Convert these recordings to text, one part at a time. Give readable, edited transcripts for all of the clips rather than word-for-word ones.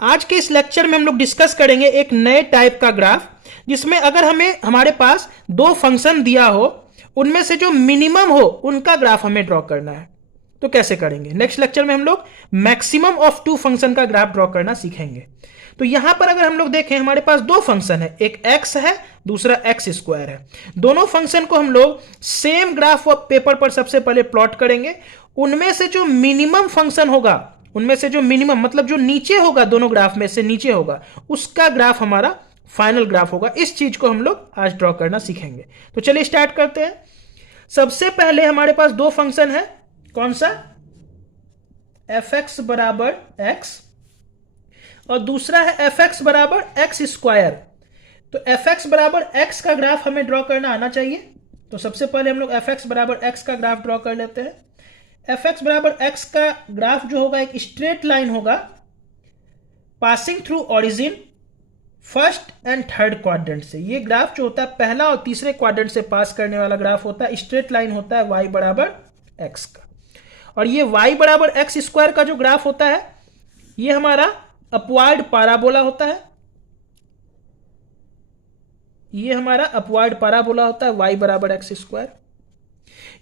आज के इस लेक्चर में हम लोग डिस्कस करेंगे एक नए टाइप का ग्राफ, जिसमें अगर हमारे पास दो फंक्शन दिया हो, उनमें से जो मिनिमम हो उनका ग्राफ हमें ड्रॉ करना है। तो कैसे करेंगे? नेक्स्ट लेक्चर में हम लोग मैक्सिमम ऑफ टू फंक्शन का ग्राफ ड्रॉ करना सीखेंगे। तो यहां पर अगर हम लोग देखें, हमारे पास दो फंक्शन है, एक x है, दूसरा x स्क्वायर है। दोनों फंक्शन को हम लोग सेम ग्राफ पेपर पर सबसे पहले प्लॉट करेंगे। उनमें से जो मिनिमम फंक्शन होगा, उनमें से जो मिनिमम मतलब जो नीचे होगा, दोनों ग्राफ में से नीचे होगा, उसका ग्राफ हमारा फाइनल ग्राफ होगा। इस चीज को हम लोग आज ड्रॉ करना सीखेंगे। तो चलिए स्टार्ट करते हैं। सबसे पहले हमारे पास दो फंक्शन है, कौन सा? fx बराबर x और दूसरा है fx बराबर x स्क्वायर। तो fx बराबर x का ग्राफ हमें ड्रॉ करना आना चाहिए। तो सबसे पहले हम लोग fx बराबर x का ग्राफ ड्रॉ कर लेते हैं। fx बराबर x का ग्राफ जो होगा एक स्ट्रेट लाइन होगा, passing through origin first and third quadrant से। ये ग्राफ जो होता है पहला और तीसरे क्वाड्रेंट से पास करने वाला ग्राफ होता है। स्ट्रेट लाइन होता है y बराबर x का। और ये y बराबर x स्क्वायर का जो ग्राफ होता है, ये हमारा अपवार्ड पैराबोला होता है। ये हमारा अपवार्ड पैराबोला होता है, y बराबर x स्क्वायर।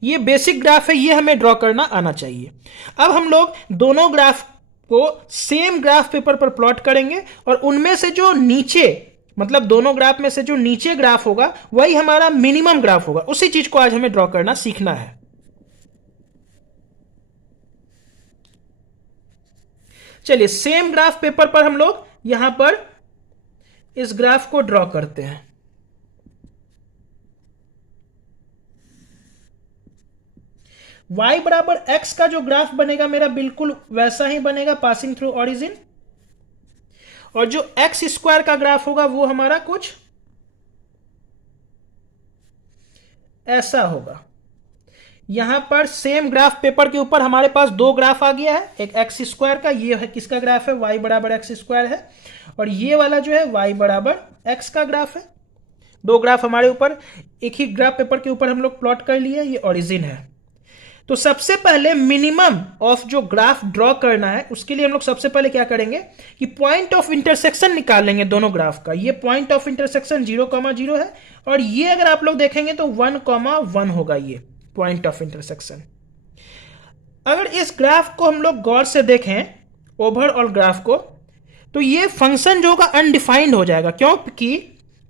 ये बेसिक ग्राफ है, ये हमें ड्रॉ करना आना चाहिए। अब हम लोग दोनों ग्राफ को सेम ग्राफ पेपर पर प्लॉट करेंगे और उनमें से जो नीचे, मतलब दोनों ग्राफ में से जो नीचे ग्राफ होगा वही हमारा मिनिमम ग्राफ होगा। उसी चीज को आज हमें ड्रॉ करना सीखना है। चलिए सेम ग्राफ पेपर पर हम लोग यहां पर इस ग्राफ को ड्रॉ करते हैं। y बराबर x का जो ग्राफ बनेगा मेरा बिल्कुल वैसा ही बनेगा, पासिंग थ्रू ओरिजिन। और जो x स्क्वायर का ग्राफ होगा वो हमारा कुछ ऐसा होगा। यहां पर सेम ग्राफ पेपर के ऊपर हमारे पास दो ग्राफ आ गया है, एक एक्स स्क्वायर का, ये है किसका ग्राफ है? y बराबर एक्स स्क्वायर है। और ये वाला जो है y बराबर x का ग्राफ है। दो ग्राफ हमारे ऊपर एक ही ग्राफ पेपर के ऊपर हम लोग प्लॉट कर लिए, ये ओरिजिन है। तो सबसे पहले मिनिमम ऑफ जो ग्राफ ड्रॉ करना है, उसके लिए हम लोग सबसे पहले क्या करेंगे कि पॉइंट ऑफ इंटरसेक्शन निकाल लेंगे दोनों ग्राफ का। ये पॉइंट ऑफ इंटरसेक्शन 0,0 है और ये अगर आप लोग देखेंगे तो 1,1 होगा ये पॉइंट ऑफ इंटरसेक्शन। अगर इस ग्राफ को हम लोग गौर से देखें, ओवरऑल ग्राफ को, तो ये फंक्शन जो होगा अनडिफाइंड हो जाएगा। क्योंकि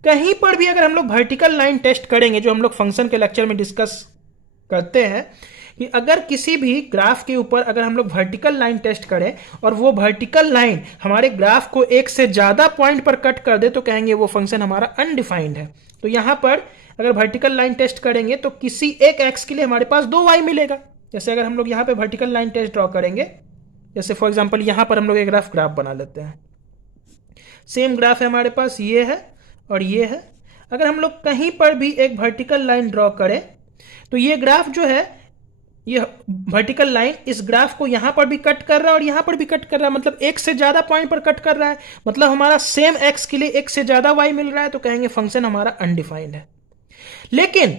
कहीं पर भी अगर हम लोग वर्टिकल लाइन टेस्ट करेंगे, जो हम लोग फंक्शन के लेक्चर में डिस्कस करते हैं, कि अगर किसी भी ग्राफ के ऊपर अगर हम लोग वर्टिकल लाइन टेस्ट करें और वो वर्टिकल लाइन हमारे ग्राफ को एक से ज्यादा पॉइंट पर कट कर दे, तो कहेंगे वो फंक्शन हमारा अनडिफाइंड है। तो यहां पर अगर वर्टिकल लाइन टेस्ट करेंगे तो किसी एक x के लिए हमारे पास 2y मिलेगा। जैसे अगर हम लोग यहाँ पे वर्टिकल लाइन टेस्ट ड्रॉ करेंगे, जैसे फॉर एग्जांपल यहाँ पर हम लोग एक ग्राफ बना लेते हैं। सेम ग्राफ है हमारे पास, ये है और ये है। अगर हम लोग कहीं पर भी एक वर्टिकल लाइन ड्रॉ करें तो ये ग्राफ जो है, ये वर्टिकल लाइन इस ग्राफ को यहां पर भी कट कर रहा है और यहां पर भी कट कर रहा है, मतलब एक से ज्यादा पॉइंट पर कट कर रहा है। मतलब हमारा सेम x के लिए एक से ज्यादा y मिल रहा है, तो कहेंगे फंक्शन हमारा अनडिफाइंड है। लेकिन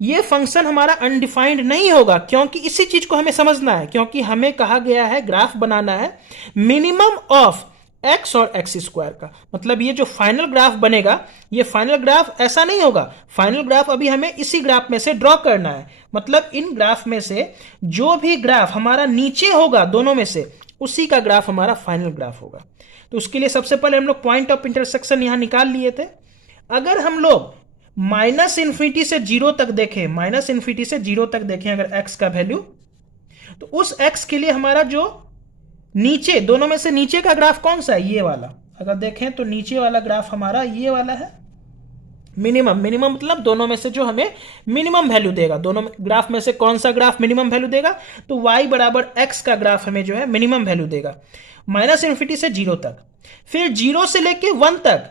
ये फंक्शन हमारा अनडिफाइंड नहीं होगा, क्योंकि इसी चीज को हमें समझना है। क्योंकि हमें कहा गया है ग्राफ बनाना है मिनिमम ऑफ x और x स्क्वायर का। मतलब ये जो फाइनल ग्राफ बनेगा, ये फाइनल ग्राफ ऐसा नहीं होगा। फाइनल ग्राफ अभी हमें इसी ग्राफ में से ड्रॉ करना है। मतलब इन ग्राफ में से जो भी ग्राफ हमारा नीचे होगा दोनों में से, उसी का ग्राफ हमारा फाइनल ग्राफ होगा। तो उसके लिए सबसे पहले हम लोग पॉइंट ऑफ इंटरसेक्शन यहां निकाल लिए थे। अगर हम लोग माइनस इन्फिनिटी से 0 तक देखें, माइनस इन्फिनिटी से 0 तक देखें अगर x का वैल्यू, तो उस x के लिए हमारा जो नीचे, दोनों में से नीचे का ग्राफ कौन सा है? ये वाला। अगर देखें तो नीचे वाला ग्राफ हमारा ये वाला है, मिनिमम। मिनिमम मतलब दोनों में से जो हमें मिनिमम वैल्यू देगा। दोनों ग्राफ में से कौन सा ग्राफ मिनिमम वैल्यू देगा? तो y बराबर x का ग्राफ हमें जो है मिनिमम वैल्यू देगा, माइनस इन्फिनिटी से 0 तक। फिर 0 से लेके 1 तक,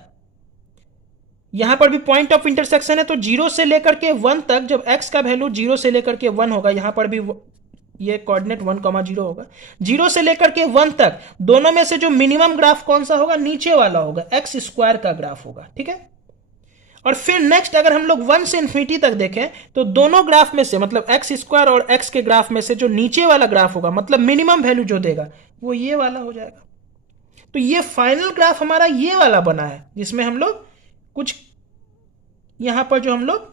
यहां पर भी पॉइंट ऑफ इंटरसेक्शन है, तो 0 से लेकर के 1 तक, जब x का वैल्यू 0 से लेकर के 1 होगा, यहां पर भी ये कोऑर्डिनेट 1,0 होगा। 0 से लेकर के 1 तक दोनों में से जो मिनिमम ग्राफ कौन सा होगा? नीचे वाला होगा, एक्स स्क्वायर का ग्राफ होगा। ठीक है। और फिर नेक्स्ट अगर हम लोग 1 से इन्फिनिटी तक देखें तो दोनों ग्राफ में से, मतलब एक्स स्क्वायर और एक्स के ग्राफ में से जो नीचे वाला ग्राफ होगा, मतलब मिनिमम वैल्यू जो देगा, वो ये वाला हो जाएगा। तो ये फाइनल ग्राफ हमारा ये वाला बना है, जिसमें हम लोग कुछ यहां पर जो हम लोग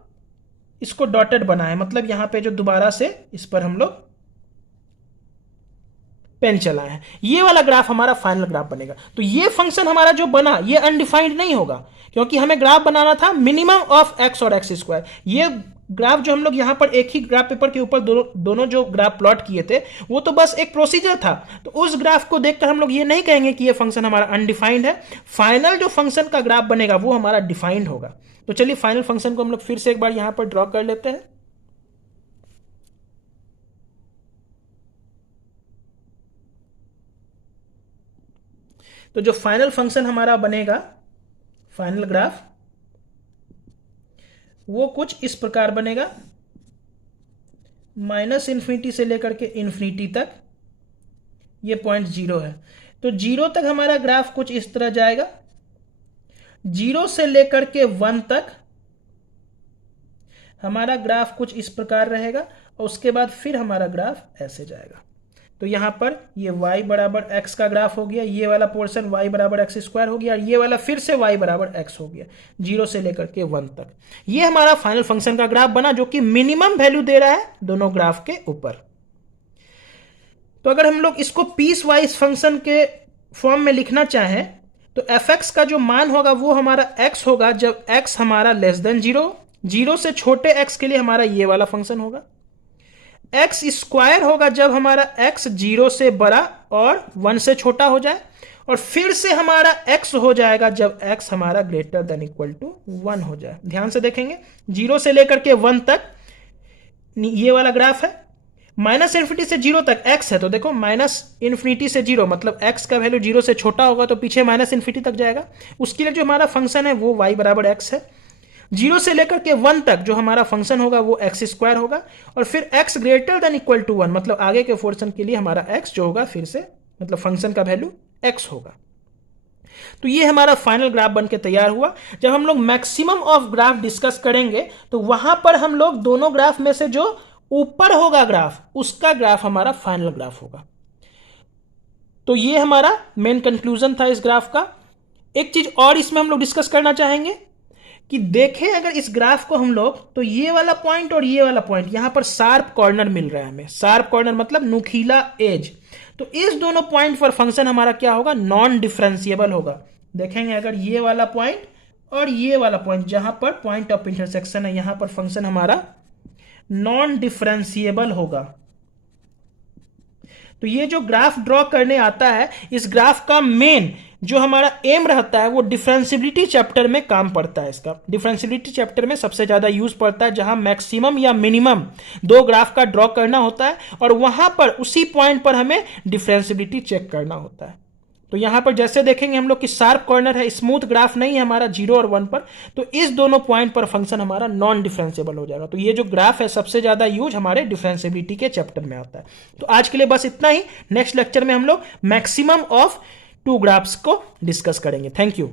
इसको डॉटेड बना है, मतलब यहां पे जो दोबारा से इस पर हम लोग पेन चलाए हैं, ये वाला ग्राफ हमारा फाइनल ग्राफ बनेगा। तो ये फंक्शन हमारा जो बना ये अनडिफाइंड नहीं होगा, क्योंकि हमें ग्राफ बनाना था मिनिमम ऑफ एक्स और एक्स स्क्वायर। ये ग्राफ जो हम लोग यहां पर एक ही ग्राफ पेपर के ऊपर दोनों जो ग्राफ प्लॉट किए थे, वो तो बस एक प्रोसीजर था। तो उस ग्राफ को देखकर हम लोग ये नहीं कहेंगे कि ये फंक्शन हमारा अनडिफाइंड है। फाइनल जो फंक्शन का ग्राफ बनेगा वो हमारा डिफाइंड होगा। तो चलिए फाइनल फंक्शन को हम लोग फिर से एक बार यहां पर ड्रॉ कर लेते हैं। तो जो फाइनल फंक्शन हमारा बनेगा, फाइनल ग्राफ, वो कुछ इस प्रकार बनेगा, माइनस इन्फिनिटी से लेकर के इन्फिनिटी तक ये पॉइंट 0 है। तो 0 तक हमारा ग्राफ कुछ इस तरह जाएगा, 0 से लेकर के 1 तक हमारा ग्राफ कुछ इस प्रकार रहेगा, और उसके बाद फिर हमारा ग्राफ ऐसे जाएगा। तो यहां पर ये y बराबर x का ग्राफ हो गया, ये वाला पोर्शन y बराबर एक्स स्क्वायर हो गया, और ये वाला फिर से y बराबर x हो गया, 0 से लेकर के 1 तक। ये हमारा फाइनल फंक्शन का ग्राफ बना, जो कि मिनिमम वैल्यू दे रहा है दोनों ग्राफ के ऊपर। तो अगर हम लोग इसको पीस वाइज फंक्शन के फॉर्म में लिखना चाहें, तो fx का जो मान होगा वो हमारा x होगा जब x हमारा लेस देन 0, 0 से छोटे x के लिए हमारा ये वाला फंक्शन होगा। एक्स स्क्वायर होगा जब हमारा x 0 से बड़ा और 1 से छोटा हो जाए, और फिर से हमारा x हो जाएगा जब x हमारा ग्रेटर देन इक्वल टू 1 हो जाए। ध्यान से देखेंगे, 0 से लेकर के 1 तक ये वाला ग्राफ है, माइनस इन्फिनिटी से 0 तक x है, तो देखो माइनस इन्फिनिटी से 0 मतलब x का वैल्यू 0 से छोटा होगा, तो पीछे माइनस इन्फिनिटी तक जाएगा। उसके लिए जो हमारा फंक्शन है वो y बराबर x है। 0 से लेकर के 1 तक जो हमारा फंक्शन होगा वो एक्स स्क्वायर होगा, और फिर x greater than equal to 1 मतलब आगे के पोर्शन के लिए हमारा x जो होगा फिर से मतलब फंक्शन का वैल्यू x होगा। तो ये हमारा फाइनल ग्राफ बन के तैयार हुआ। जब हम लोग मैक्सिमम ऑफ ग्राफ डिस्कस करेंगे, तो वहां पर हम लोग दोनों ग्राफ में से जो ऊपर होगा ग्राफ, उसका ग्राफ हमारा फाइनल ग्राफ होगा। तो ये हमारा मेन कंक्लूजन था इस ग्राफ का। एक चीज और इसमें हम लोग डिस्कस करना चाहेंगे कि देखें अगर इस ग्राफ को हम लोग, तो ये वाला पॉइंट और ये वाला पॉइंट यहां पर शार्प कॉर्नर मिल रहा है हमें। शार्प कॉर्नर मतलब नुकीला एज। तो इस दोनों पॉइंट पर फंक्शन हमारा क्या होगा, नॉन डिफरेंशिएबल होगा। देखेंगे अगर ये वाला पॉइंट और ये वाला पॉइंट जहां पर पॉइंट ऑफ इंटरसेक्शन है, यहां पर फंक्शन हमारा नॉन डिफरेंशिएबल होगा। तो ये जो ग्राफ ड्रॉ करने आता है, इस ग्राफ का मेन जो हमारा एम रहता है वो डिफरेंशियबिलिटी चैप्टर में काम पड़ता है। इसका डिफरेंशियबिलिटी चैप्टर में सबसे ज्यादा यूज पड़ता है, जहां मैक्सिमम या मिनिमम दो ग्राफ का ड्रॉ करना होता है, और वहां पर उसी पॉइंट पर हमें डिफरेंशियबिलिटी चेक करना होता है। तो यहां पर जैसे देखेंगे हम लोग कि शार्प कॉर्नर है, स्मूथ ग्राफ नहीं है हमारा 0 और 1 पर, तो इस दोनों पॉइंट पर फंक्शन हमारा नॉन डिफरेंशिएबल हो जाएगा। तो ये जो ग्राफ है सबसे ज्यादा यूज हमारे डिफरेंशियबिलिटी के चैप्टर में आता है। तो आज के लिए बस इतना ही। नेक्स्ट लेक्चर में हम लोग मैक्सिमम ऑफ 2 ग्राफ्स को डिस्कस करेंगे। Thank you.